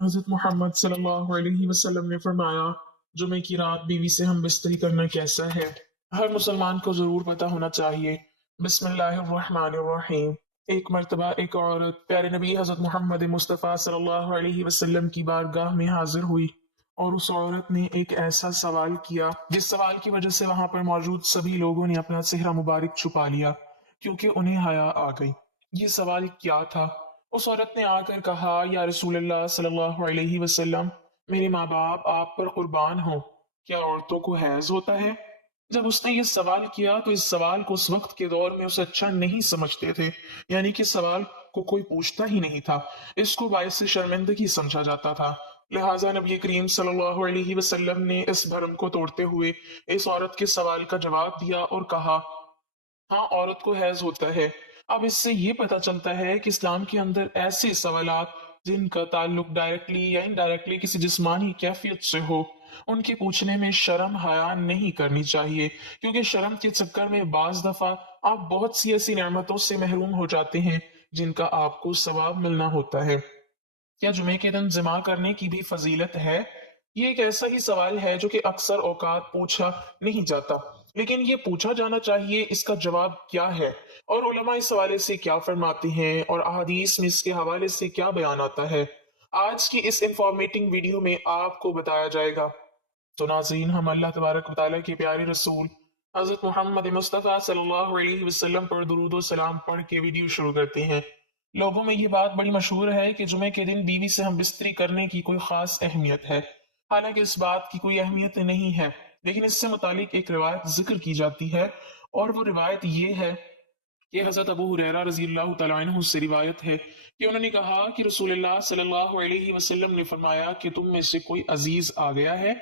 حضرت محمد صلی اللہ علیہ وسلم نے فرمایا، جمعے کی رات بیوی سے ہم بستری کرنا کیسا ہے؟ ہر مسلمان کو ضرور پتا ہونا چاہیے۔ بسم اللہ الرحمن الرحیم۔ ایک مرتبہ ایک عورت پیارے نبی حضرت محمد مصطفیٰ صلی اللہ علیہ وسلم کی بارگاہ میں حاضر ہوئی، اور اس عورت نے ایک ایسا سوال کیا جس سوال کی وجہ سے وہاں پر موجود سبھی لوگوں نے اپنا چہرہ مبارک چھپا لیا، کیونکہ انہیں حیا آ گئی۔ یہ سوال کیا تھا؟ اس عورت نے آ کر کہا، یا رسول اللہ صلی اللہ علیہ وسلم، میرے ماں باپ آپ پر قربان ہوں، کیا عورتوں کو حیض ہوتا ہے؟ جب اس نے یہ سوال کیا تو اس سوال کو اس وقت کے دور میں اسے اچھا نہیں سمجھتے تھے، یعنی کہ سوال کو کوئی پوچھتا ہی نہیں تھا، اس کو باعث شرمندگی سمجھا جاتا تھا۔ لہٰذا نبی کریم صلی اللہ علیہ وسلم نے اس بھرم کو توڑتے ہوئے اس عورت کے سوال کا جواب دیا اور کہا، ہاں، عورت کو حیض ہوتا ہے۔ اب اس سے یہ پتہ چلتا ہے کہ اسلام کے اندر ایسے سوالات جن کا تعلق ڈائریکٹلی یا انڈائریکٹلی کسی جسمانی کیفیت سے ہو، ان کے پوچھنے میں شرم حیا نہیں کرنی چاہیے، کیونکہ شرم کے چکر میں بعض دفعہ آپ بہت سی ایسی نعمتوں سے محروم ہو جاتے ہیں جن کا آپ کو ثواب ملنا ہوتا ہے۔ کیا جمعے کے دن جمع کرنے کی بھی فضیلت ہے؟ یہ ایک ایسا ہی سوال ہے جو کہ اکثر اوقات پوچھا نہیں جاتا، لیکن یہ پوچھا جانا چاہیے۔ اس کا جواب کیا ہے، اور علماء اس حوالے سے کیا فرماتے ہیں، اور احادیث میں اس کے حوالے سے کیا بیان آتا ہے، آج کی اس انفارمیٹنگ ویڈیو میں آپ کو بتایا جائے گا۔ تو ناظرین، ہم اللہ تبارک و تعالیٰ کے پیارے رسول حضرت محمد مصطفیٰ صلی اللہ علیہ وسلم پر درود و سلام پڑھ کے ویڈیو شروع کرتے ہیں۔ لوگوں میں یہ بات بڑی مشہور ہے کہ جمعے کے دن بیوی سے ہم بستری کرنے کی کوئی خاص اہمیت ہے، حالانکہ اس بات کی کوئی اہمیت نہیں ہے، لیکن اس سے متعلق ایک روایت ذکر کی جاتی ہے، اور وہ روایت یہ ہے کہ حضرت ابو ہریرہ رضی اللہ تعالیٰ عنہ سے روایت ہے کہ انہوں نے کہا کہ رسول اللہ صلی اللہ علیہ وسلم نے فرمایا کہ تم میں سے کوئی عزیز آ گیا ہے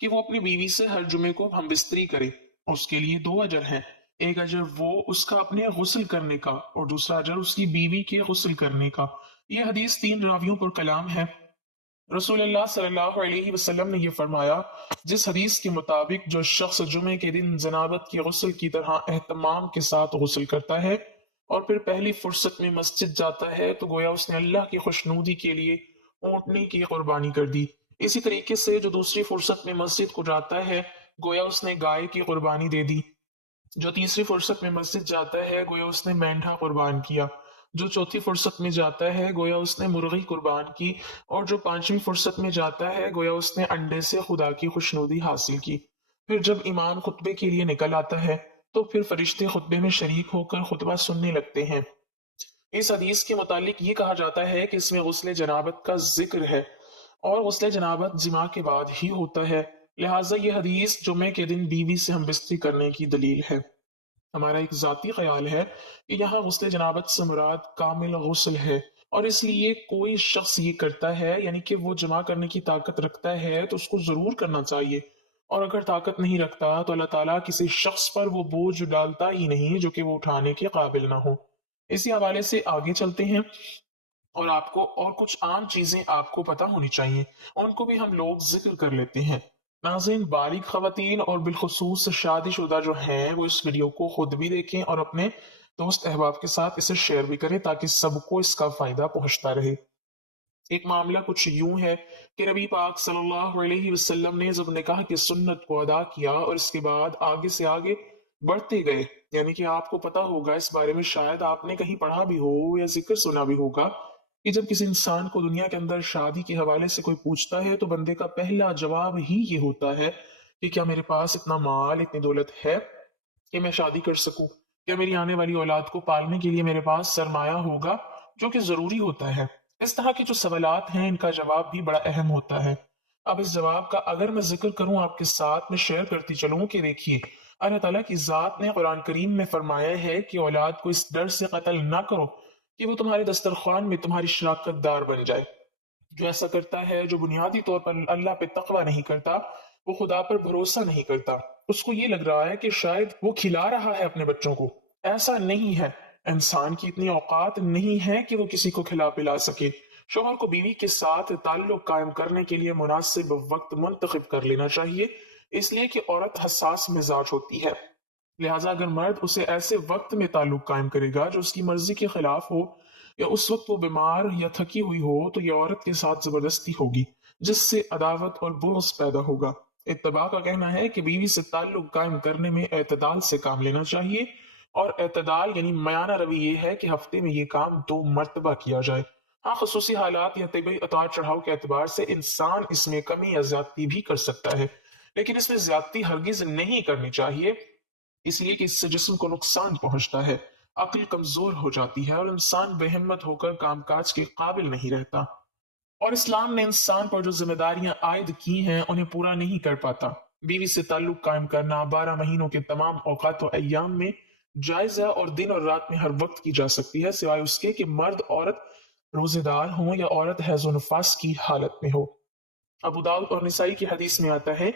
کہ وہ اپنی بیوی سے ہر جمعے کو ہم بستری کرے، اس کے لیے دو اجر ہیں، ایک اجر وہ اس کا اپنے غسل کرنے کا، اور دوسرا اجر اس کی بیوی کے غسل کرنے کا۔ یہ حدیث تین راویوں پر کلام ہے۔ رسول اللہ صلی اللہ علیہ وسلم نے یہ فرمایا، جس حدیث کے مطابق جو شخص جمعے کے دن جنابت کے غسل کی طرح اہتمام کے ساتھ غسل کرتا ہے اور پھر پہلی فرصت میں مسجد جاتا ہے تو گویا اس نے اللہ کی خوشنودی کے لیے اونٹنی کی قربانی کر دی۔ اسی طریقے سے جو دوسری فرصت میں مسجد کو جاتا ہے گویا اس نے گائے کی قربانی دے دی، جو تیسری فرصت میں مسجد جاتا ہے گویا اس نے مینڈھا قربان کیا، جو چوتھی فرصت میں جاتا ہے گویا اس نے مرغی قربان کی، اور جو پانچویں فرصت میں جاتا ہے گویا اس نے انڈے سے خدا کی خوشنودی حاصل کی۔ پھر جب امام خطبے کے لیے نکل آتا ہے تو پھر فرشتے خطبے میں شریک ہو کر خطبہ سننے لگتے ہیں۔ اس حدیث کے متعلق یہ کہا جاتا ہے کہ اس میں غسل جنابت کا ذکر ہے، اور غسل جنابت جمعہ کے بعد ہی ہوتا ہے، لہٰذا یہ حدیث جمعے کے دن بیوی سے ہم بستری کرنے کی دلیل ہے۔ ہمارا ایک ذاتی خیال ہے کہ یہاں غسل جنابت سے مراد کامل غسل ہے، اور اس لیے کوئی شخص یہ کرتا ہے یعنی کہ وہ جمع کرنے کی طاقت رکھتا ہے تو اس کو ضرور کرنا چاہیے، اور اگر طاقت نہیں رکھتا تو اللہ تعالیٰ کسی شخص پر وہ بوجھ ڈالتا ہی نہیں جو کہ وہ اٹھانے کے قابل نہ ہو۔ اسی حوالے سے آگے چلتے ہیں، اور آپ کو اور کچھ عام چیزیں آپ کو پتہ ہونی چاہیے، ان کو بھی ہم لوگ ذکر کر لیتے ہیں۔ ناظرین، بالغ خواتین اور بالخصوص شادی شدہ جو ہیں وہ اس ویڈیو کو خود بھی دیکھیں اور اپنے دوست احباب کے ساتھ اسے شیئر بھی کریں تاکہ سب کو اس کا فائدہ پہنچتا رہے۔ ایک معاملہ کچھ یوں ہے کہ نبی پاک صلی اللہ علیہ وسلم نے جب نکاح کی سنت کو ادا کیا اور اس کے بعد آگے سے آگے بڑھتے گئے، یعنی کہ آپ کو پتا ہوگا اس بارے میں، شاید آپ نے کہیں پڑھا بھی ہو یا ذکر سنا بھی ہوگا کہ جب کسی انسان کو دنیا کے اندر شادی کے حوالے سے کوئی پوچھتا ہے تو بندے کا پہلا جواب ہی یہ ہوتا ہے کہ کیا میرے پاس اتنا مال، اتنی دولت ہے کہ میں شادی کر سکوں؟ کیا میری آنے والی اولاد کو پالنے کے لیے میرے پاس سرمایہ ہوگا؟ جو کہ ضروری ہوتا ہے۔ اس طرح کے جو سوالات ہیں ان کا جواب بھی بڑا اہم ہوتا ہے۔ اب اس جواب کا اگر میں ذکر کروں آپ کے ساتھ، میں شیئر کرتی چلوں کہ دیکھیے، اللہ تعالیٰ کی ذات نے قرآن کریم میں فرمایا ہے کہ اولاد کو اس ڈر سے قتل نہ کرو کہ وہ تمہارے دسترخوان میں تمہاری شراکت دار بن جائے۔ جو ایسا کرتا ہے، جو بنیادی طور پر اللہ پہ تقوی نہیں کرتا، وہ خدا پر بھروسہ نہیں کرتا، اس کو یہ لگ رہا ہے کہ شاید وہ کھلا رہا ہے اپنے بچوں کو۔ ایسا نہیں ہے، انسان کی اتنی اوقات نہیں ہے کہ وہ کسی کو کھلا پلا سکے۔ شوہر کو بیوی کے ساتھ تعلق قائم کرنے کے لیے مناسب وقت منتخب کر لینا چاہیے، اس لیے کہ عورت حساس مزاج ہوتی ہے، لہٰذا اگر مرد اسے ایسے وقت میں تعلق قائم کرے گا جو اس کی مرضی کے خلاف ہو या उस वक्त वो बीमार या थकी हुई हो तो ये औरत के साथ जबरदस्ती होगी, जिससे अदावत और बुग़्ज़ पैदा होगा। इत्तबा का कहना है कि बीवी से ताल्लुक कायम करने में एतदाल से काम लेना चाहिए, और एतदाल यानी मयाना रवि ये है कि हफ्ते में ये काम 2 मरतबा किया जाए। हाँ, खसूसी हालात या तबी उतार चढ़ाव के एतबार से इंसान इसमें कमी या ज्यादती भी कर सकता है, लेकिन इसमें ज्यादती हरगिज नहीं करनी चाहिए, इसलिए कि इससे जिस्म को नुकसान पहुंचता है, अक्ल कमजोर हो जाती है और इंसान बेहिम्मत होकर कामकाज के काबिल नहीं रहता। और इस्लाम ने इंसान पर जो जिम्मेदारियां आयद की हैं उन्हें पूरा नहीं कर पाता। बीवी से ताल्लुक कायम करना 12 महीनों के तमाम औकात और अय्याम में जायज है और दिन और रात में हर वक्त की जा सकती है, सिवाय उसके कि मर्द औरत रोजेदार हों या औरत हैज़ो नफास की हालत में हो। अबू दाऊद और निसाई की हदीस में आता है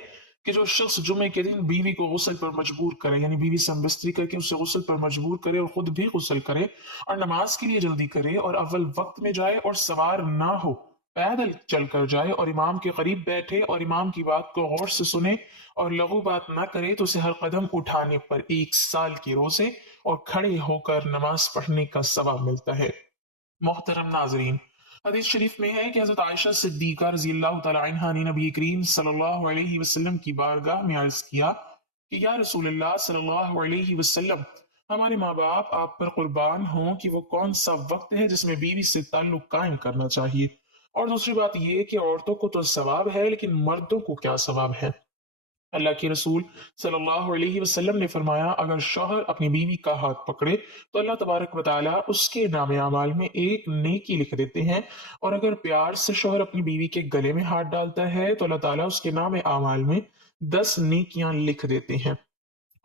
कि जो शख्स जुमे के दिन बीवी को गुस्ल पर मजबूर करे, यानी बीवी से हमबस्तरी करके उसे गुस्ल पर मजबूर करे और खुद भी गुस्ल करे और नमाज के लिए जल्दी करे और अव्वल वक्त में जाए और सवार ना हो, पैदल चल कर जाए और इमाम के करीब बैठे और इमाम की बात को गौर से सुने और लघु बात ना करे, तो उसे हर कदम उठाने पर 1 साल के रोजे और खड़े होकर नमाज पढ़ने का सवाब मिलता है। मोहतरम नाजरीन, हदीस शरीफ में है कि हज़रत आयशा सिद्दीक़ा रज़ियल्लाहु तआला अन्हा ने नबी करीम सल्लल्लाहु अलैहि वसल्लम की बारगाह में अर्ज किया कि या रसूल अल्लाह सल्लल्लाहु अलैहि वसल्लम, हमारे माँ बाप आप पर कुर्बान हों कि वो कौन सा वक्त है जिसमें बीवी से ताल्लुक कायम करना चाहिए, और दूसरी बात यह कि औरतों को तो सवाब है लेकिन मर्दों को क्या सवाब है। अल्लाह के रसूल सल्लल्लाहु अलैहि वसल्लम ने फरमाया, अगर शौहर अपनी बीवी का हाथ पकड़े तो अल्लाह तबारक व तआला उसके नामे अमाल में एक नेकी लिख देते हैं, और अगर प्यार से शौहर अपनी बीवी के गले में हाथ डालता है तो अल्लाह ताला उसके नामे अमाल में 10 नेकियां लिख देते हैं।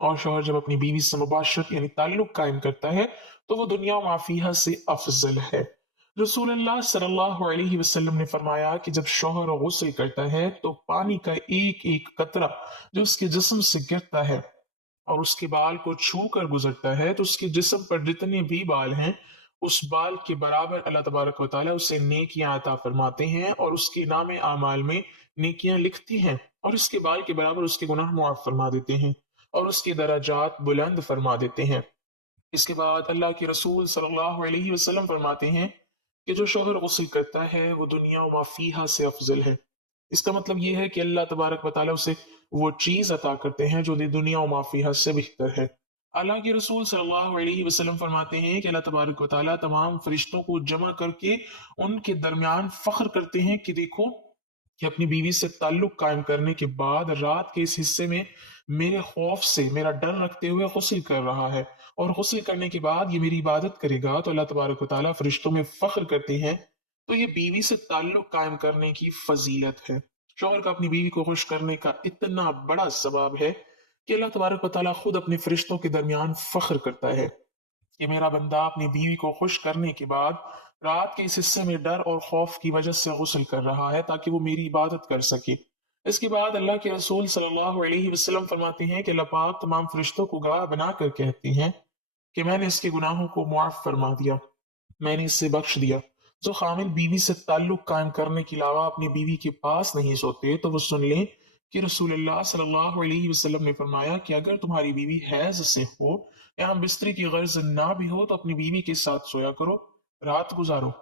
और शौहर जब अपनी बीवी से मुबाशरत यानी ताल्लुक कायम करता है तो वो दुनिया व माफिया से अफजल है। रसूलुल्लाह सल्लल्लाहु अलैहि वसल्लम ने फरमाया कि जब शौहर गुस्ल करता है तो पानी का एक एक कतरा जो उसके जिस्म से गिरता है और उसके बाल को छू कर गुजरता है तो उसके जिस्म पर जितने भी बाल हैं उस बाल के बराबर अल्लाह तबारक व तआला उसे नेकियां अता फरमाते हैं और उसके नामे आमाल में नेकियां लिखती हैं, और इसके बाल के बराबर उसके गुनाह मुआफ फरमा देते हैं और उसके दराजात बुलंद फरमा देते हैं। इसके बाद अल्लाह के रसूल सल्लल्लाहु अलैहि वसल्लम फरमाते हैं कि जो शौहर गुस्ल करता है वो दुनिया व माफीहा से अफजल है। इसका मतलब ये है कि अल्लाह तबारक व तआला उसे वो चीज अता करते हैं जो दुनिया व माफीहा से बेहतर है। अल्लाह के रसूल सल्लल्लाहु अलैहि वसल्लम फरमाते हैं कि अल्लाह तबारक व तआला तमाम फरिश्तों को जमा करके उनके दरमियान फख्र करते हैं कि देखो कि अपनी बीवी से ताल्लुक कायम करने के बाद रात के इस हिस्से में मेरे खौफ से, मेरा डर रखते हुए गुस्ल कर रहा है, और गुस्ल करने के बाद ये मेरी इबादत करेगा, तो अल्लाह तबारक व तआला फरिश्तों में फख्र करते हैं। तो ये बीवी से ताल्लुक कायम करने की फजीलत है। शौहर का अपनी बीवी को खुश करने का इतना बड़ा सवाब है कि अल्लाह तबारक व तआला खुद अपने फरिश्तों के दरमियान फख्र करता है कि मेरा बंदा अपनी बीवी को खुश करने के बाद रात के इस हिस्से में डर और खौफ की वजह से गुस्ल कर रहा है ताकि वो मेरी इबादत कर सके। इसके बाद अल्लाह के रसूल सल्लल्लाहु अलैहि वसल्लम फरमाते हैं कि अल्लाह पाक तमाम फरिश्तों को गवाह बनाकर कहते हैं कि मैंने इसके गुनाहों को मुआफ फरमा दिया, मैंने इससे बख्श दिया। जो खामिल बीवी से ताल्लुक कायम करने के अलावा अपनी बीवी के पास नहीं सोते तो वो सुन लें कि रसूलुल्लाह सल्लल्लाहु अलैहि वसल्लम ने फरमाया कि अगर तुम्हारी बीवी हैज से हो या हम बिस्तरी की गर्ज ना भी हो तो अपनी बीवी के साथ सोया करो, रात गुजारो।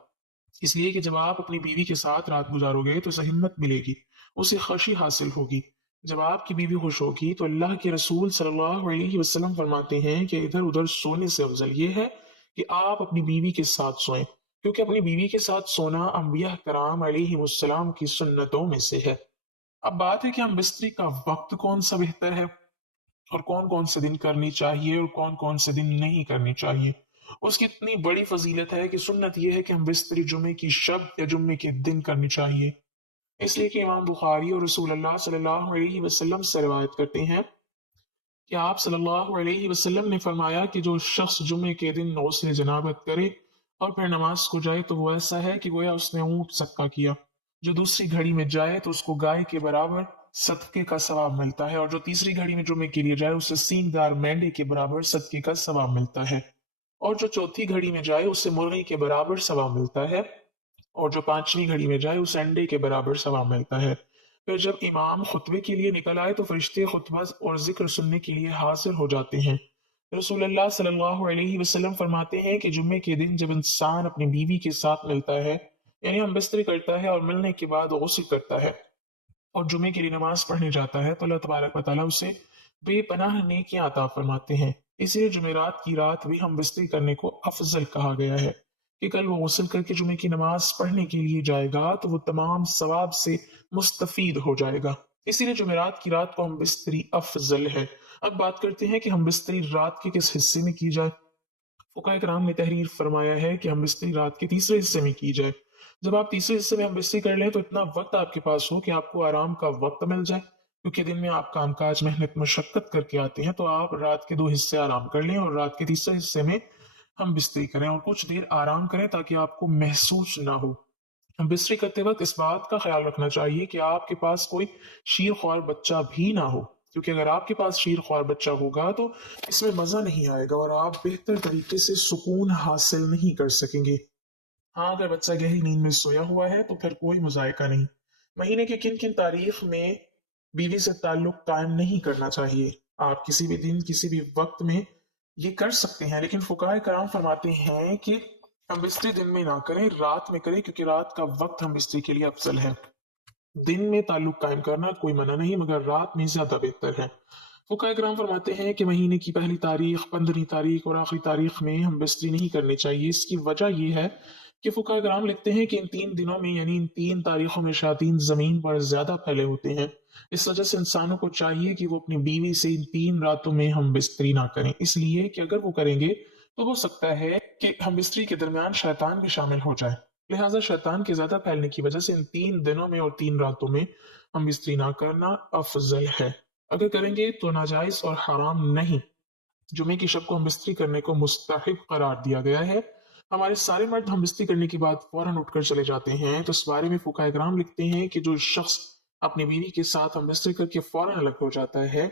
इसलिए कि जब आप अपनी बीवी के साथ रात गुजारोगे तो उसे हिम्मत मिलेगी, उसे खुशी हासिल होगी। जब आपकी बीवी खुश होगी तो अल्लाह के रसूल सल्लल्लाहु अलैहि वसल्लम फरमाते हैं कि इधर उधर सोने से अफजल ये है कि आप अपनी बीवी के साथ सोएं, क्योंकि अपनी बीवी के साथ सोना अंबिया कराम अलैहिमुस्सलाम की सुन्नतों में से है। अब बात है कि हम बिस्तरी का वक्त कौन सा बेहतर है और कौन कौन से दिन करनी चाहिए और कौन कौन से दिन नहीं करनी चाहिए। उसकी इतनी बड़ी फजीलत है कि सुन्नत यह है कि हम बिस्तरी जुम्मे की शब या जुम्मे के दिन करनी चाहिए, इसलिए कि इमाम बुखारी और रसूल अल्लाह सल्लल्लाहु अलैहि वसल्लम से रिवायत करते हैं कि आप सल्लल्लाहु अलैहि वसल्लम ने फरमाया कि जो शख्स जुम्मे के दिन गुस्ल जनाबत करे और फिर नमाज को जाए तो वो ऐसा है कि गोया उसने ऊंट सदका किया। जो दूसरी घड़ी में जाए तो उसको गाय के बराबर सदके का सवाब मिलता है, और जो तीसरी घड़ी में जुम्मे के लिए जाए उसे सींगदार मेंढे के बराबर सदके का सवाब मिलता है, और जो चौथी घड़ी में जाए उसे मुर्गी के बराबर सवाब मिलता है, और जो पांचवी घड़ी में जाए उसे अंडे के बराबर सवाब मिलता है। फिर जब इमाम खुतबे के लिए निकल आए तो फरिश्ते खुतबा और जिक्र सुनने के लिए हाजिर हो जाते हैं। रसूल अल्लाह सल्लल्लाहु अलैहि वसल्लम फरमाते हैं कि जुम्मे के दिन जब इंसान अपनी बीवी के साथ मिलता है, यानी हम बिस्तरी करता है और मिलने के बाद गुस्ल करता है और जुमे के लिए नमाज पढ़ने जाता है, तो अल्लाह तबारक व तआला उसे बेपनाह नेकियां अता फरमाते हैं। इसलिए जुमेरात की रात भी हम बिस्तरी करने को अफजल कहा गया है कि कल वो गुस्ल करके जुमे की नमाज पढ़ने के लिए जाएगा तो वो तमाम सवाब से मुस्तफीद हो जाएगा। इसीलिए जुमेरात की रात को हम बिस्तरी अफजल है। अब बात करते हैं कि हम बिस्तरी रात के किस हिस्से में की जाए। फुकाए कराम ने तहरीर फरमाया है कि हम बिस्तरी रात के तीसरे हिस्से में की जाए। जब आप तीसरे हिस्से में हम बिस्तरी कर लें तो इतना वक्त आपके पास हो कि आपको आराम का वक्त मिल जाए, क्योंकि दिन में आप कामकाज मेहनत मशक्कत करके आते हैं, तो आप रात के 2 हिस्से आराम कर लें और रात के तीसरे हिस्से में हम बिस्तरी करें और कुछ देर आराम करें ताकि आपको महसूस ना हो। बिस्तरी करते वक्त इस बात का ख्याल रखना चाहिए कि आपके पास कोई शीर ख्वार बच्चा भी ना हो, क्योंकि अगर आपके पास शीर ख्वार बच्चा होगा तो इसमें मजा नहीं आएगा और आप बेहतर तरीके से सुकून हासिल नहीं कर सकेंगे। हाँ, अगर बच्चा गहरी नींद में सोया हुआ है तो फिर कोई मुजायका नहीं। महीने की किन किन तारीख में बीवी से ताल्लुक कायम नहीं करना चाहिए। आप किसी भी दिन किसी भी वक्त में ये कर सकते हैं, लेकिन फुकाहे कराम फरमाते हैं कि हम बिस्तरी दिन में ना करें, रात में करें, क्योंकि रात का वक्त हम बिस्तरी के लिए अफजल है। दिन में ताल्लुक कायम करना कोई मना नहीं, मगर रात में ज्यादा बेहतर है। फुकाहे कराम फरमाते हैं कि महीने की पहली तारीख, 15वीं तारीख और आखिरी तारीख में हम बिस्तरी नहीं करनी चाहिए। इसकी वजह यह है कि फुकाहे कराम लिखते हैं कि इन 3 दिनों में, यानी इन 3 तारीखों में शयातीन जमीन पर ज्यादा फैले होते हैं। इस वजह से इंसानों को चाहिए कि वो अपनी बीवी से इन 3 रातों में हम बिस्तरी ना करें, इसलिए कि अगर वो करेंगे तो हो सकता है कि हम बिस्तरी के दरमियान शैतान भी शामिल हो जाए। लिहाजा शैतान के ज्यादा फैलने की वजह से इन 3 दिनों में और 3 रातों में हम बिस्तरी ना करना अफजल है। अगर करेंगे तो नाजायज और हराम नहीं। जुमे की शब को हम बिस्तरी करने को मुस्तहिब करार दिया गया है। हमारे सारे मर्द हम बिस्तरी करने के बाद फौरन उठकर चले जाते हैं, तो इस बारे में फुकाहे कराम लिखते हैं कि जो शख्स अपनी बीवी के साथ हम बिस्तरी करके फौरन अलग हो जाता है,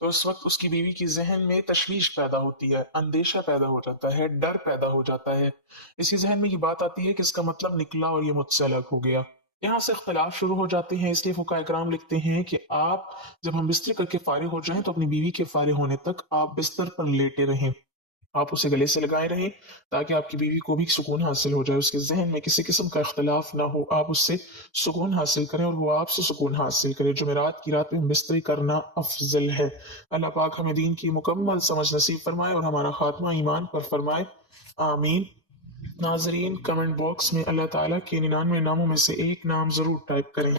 तो उस वक्त उसकी बीवी की जहन में तशवीश पैदा होती है, अंदेशा पैदा हो जाता है, डर पैदा हो जाता है। इसी जहन में ये बात आती है कि इसका मतलब निकला और ये मुझसे अलग हो गया। यहाँ से इख्तलाफ शुरू हो जाते हैं। इसलिए फुकाहे कराम लिखते हैं कि आप जब हम बिस्तरी करके फारिग हो जाएं तो अपनी बीवी के फारिग होने तक आप बिस्तर पर लेटे रहें, आप उसे गले से लगाए रहें, ताकि आपकी बीवी को भी सुकून हासिल हो जाए, उसके जहन में किसी किस्म का इख्तलाफ ना हो, आप उससे सुकून हासिल करें और वो आपसे सुकून हासिल करे। जुमेरात की रात में बिस्तरी करना अफजल है। अल्लाह पाक हमें दीन की मुकम्मल समझ नसीब फरमाए और हमारा खात्मा ईमान पर फरमाए, आमीन। नाजरीन, कमेंट बॉक्स में अल्लाह ताला के 99 नामों में से एक नाम जरूर टाइप करें।